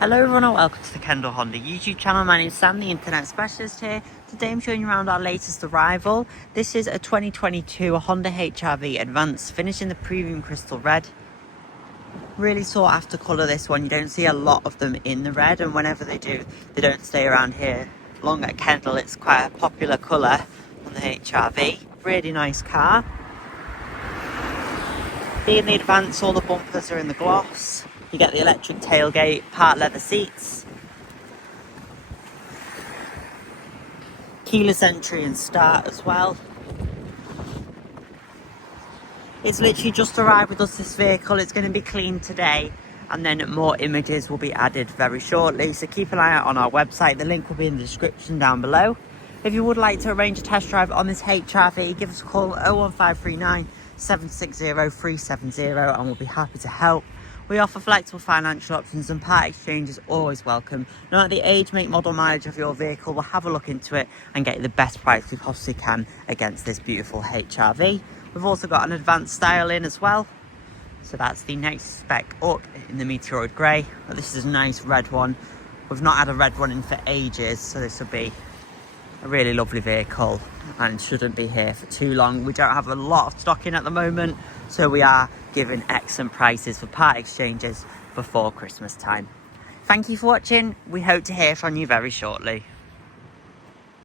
Hello everyone and welcome to the Kendal Honda YouTube channel. My name is Sam, the internet specialist here. Today I'm showing you around our latest arrival. This is a 2022 Honda HR-V Advance, finished in the premium crystal red. Really sought after colour, this one. You don't see a lot of them in the red, and whenever they do, they don't stay around here long. At Kendal, it's quite a popular colour on the HR-V. Really nice car. Being the Advance, all the bumpers are in the gloss. You get the electric tailgate, part leather seats, keyless entry and start as well. It's literally just arrived with us, this vehicle. It's going to be cleaned today, and then more images will be added very shortly, so keep an eye out on our website. The link will be in the description down below. If you would like to arrange a test drive on this HR-V, give us a call 01539 760 370 and we'll be happy to help. We offer flexible financial options, and part exchange is always welcome. No matter the age, make, model, mileage of your vehicle, we'll have a look into it and get you the best price we possibly can against this beautiful HR-V. We've also got an advanced style in as well. So that's the next spec up in the Meteoroid Grey. But this is a nice red one. We've not had a red one in for ages, so this will be a really lovely vehicle and shouldn't be here for too long. We don't have a lot of stock in at the moment, so we are giving excellent prices for part exchanges before Christmas time. Thank you for watching. We hope to hear from you very shortly.